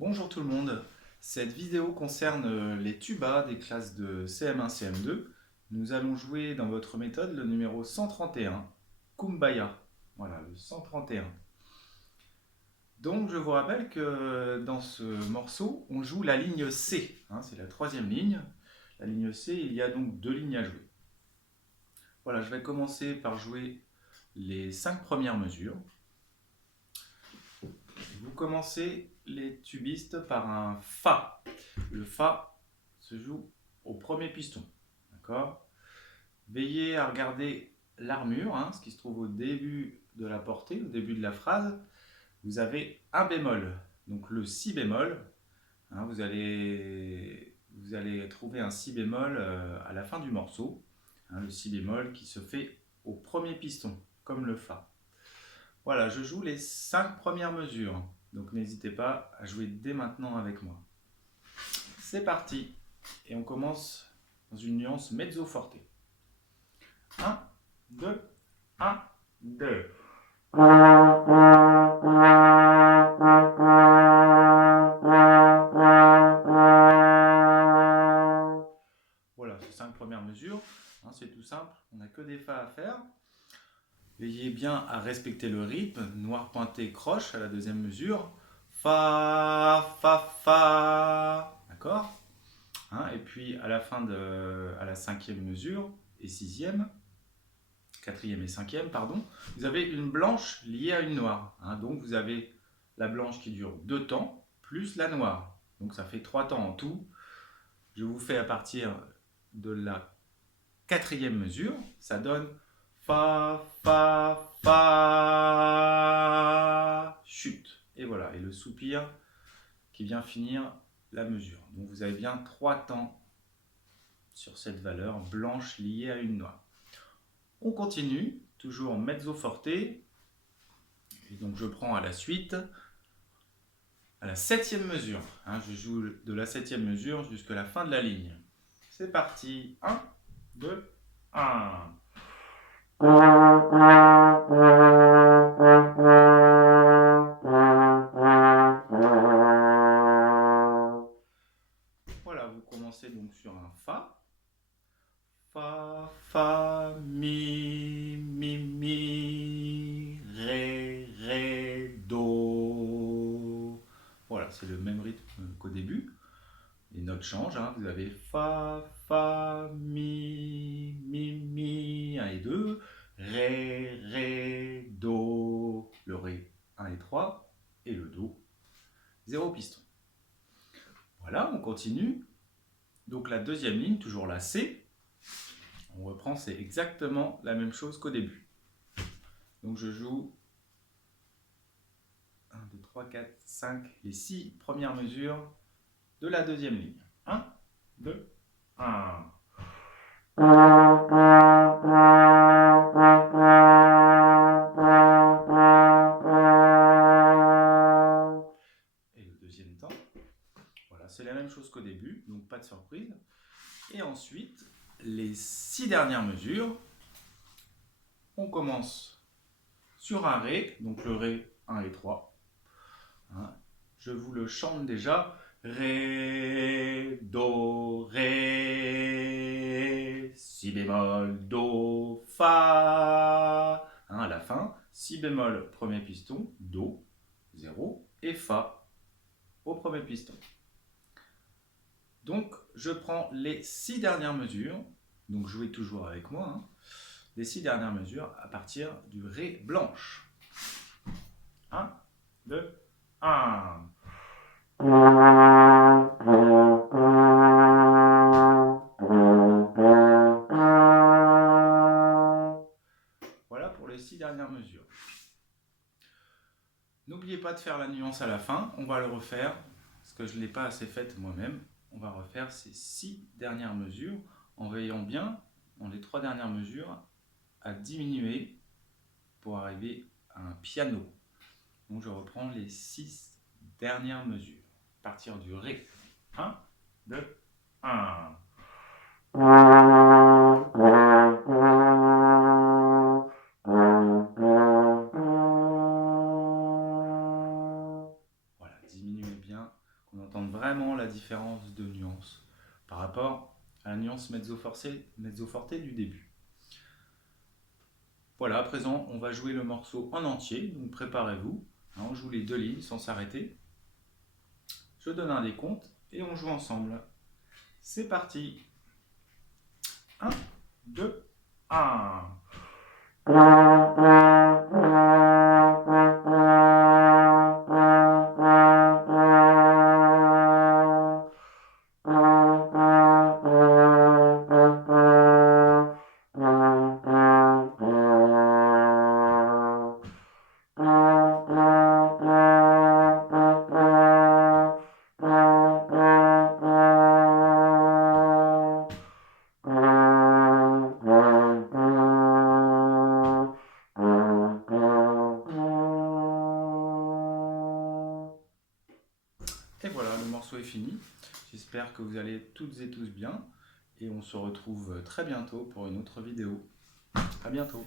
Bonjour tout le monde, cette vidéo concerne les tubas des classes de CM1, CM2. Nous allons jouer dans votre méthode le numéro 131, Kumbaya. Voilà, le 131. Donc je vous rappelle que dans ce morceau, on joue la ligne C, c'est la troisième ligne. La ligne C, il y a donc deux lignes à jouer. Voilà, je vais commencer par jouer les 5 premières mesures. Vous commencez les tubistes par un Fa. Le Fa se joue au premier piston. D'accord ? Veillez à regarder l'armure, ce qui se trouve au début de la portée, au début de la phrase. Vous avez un bémol, donc le si bémol. Vous allez trouver un si bémol à la fin du morceau. Le si bémol qui se fait au premier piston, comme le Fa. Voilà, je joue les 5 premières mesures. Donc n'hésitez pas à jouer dès maintenant avec moi. C'est parti. Et on commence dans une nuance mezzo forte. 1, 2, 1, 2. Voilà, ces 5 premières mesures. C'est tout simple, on n'a que des Fa à faire. Veillez bien à respecter le rythme. Noir pointé, croche à la deuxième mesure. Fa, fa, fa. D'accord ? Et puis à la fin à la cinquième mesure et sixième, quatrième et cinquième, pardon, vous avez une blanche liée à une noire. Donc vous avez la blanche qui dure 2 temps plus la noire. Donc ça fait 3 temps en tout. Je vous fais à partir de la quatrième mesure, ça donne Fa, Fa, Fa, chute. Et voilà, et le soupir qui vient finir la mesure. Donc vous avez bien 3 temps sur cette valeur blanche liée à une noire. On continue, toujours mezzo forte. Et donc je prends à la suite, à la septième mesure. Je joue de la septième mesure jusqu'à la fin de la ligne. C'est parti. 1, 2, 1. Voilà, vous commencez donc sur un Fa. Fa, Fa, Mi, Mi, Mi, Ré, Ré, Do. Voilà, c'est le même rythme qu'au début. Les notes changent, vous avez Fa, Fa, Mi, Mi, Mi, 1 et 2, Ré, Ré, Do, le Ré 1 et 3, et le Do, 0 piston. Voilà, on continue. Donc la deuxième ligne, toujours la C, on reprend, c'est exactement la même chose qu'au début. Donc je joue 1, 2, 3, 4, 5, les 6 premières mesures de la deuxième ligne. 1, 2, 1. Et le deuxième temps, voilà, c'est la même chose qu'au début, donc pas de surprise. Et ensuite, les 6 dernières mesures, on commence sur un Ré, donc le Ré 1 et 3. Je vous le chante déjà. Ré, Do, Ré, Si bémol, Do, Fa. À la fin, Si bémol, premier piston, Do, 0, et Fa au premier piston. Donc, je prends les 6 dernières mesures, donc jouez toujours avec moi, les 6 dernières mesures à partir du Ré blanche. 1, 2, 1. Voilà pour les 6 dernières mesures. N'oubliez pas de faire la nuance à la fin, on va le refaire, parce que je ne l'ai pas assez faite moi-même. On va refaire ces 6 dernières mesures en veillant bien, dans les 3 dernières mesures, à diminuer pour arriver à un piano. Donc je reprends les 6 dernières mesures. À partir du Ré. 1, 2, 1. Voilà, diminuez bien qu'on entende vraiment la différence de nuance par rapport à la nuance mezzo forte du début. Voilà, à présent, on va jouer le morceau en entier, donc préparez-vous. On joue les 2 lignes sans s'arrêter. Je donne un décompte et on joue ensemble. C'est parti. 1, 2, 1. Et voilà, le morceau est fini. J'espère que vous allez toutes et tous bien. Et on se retrouve très bientôt pour une autre vidéo. À bientôt.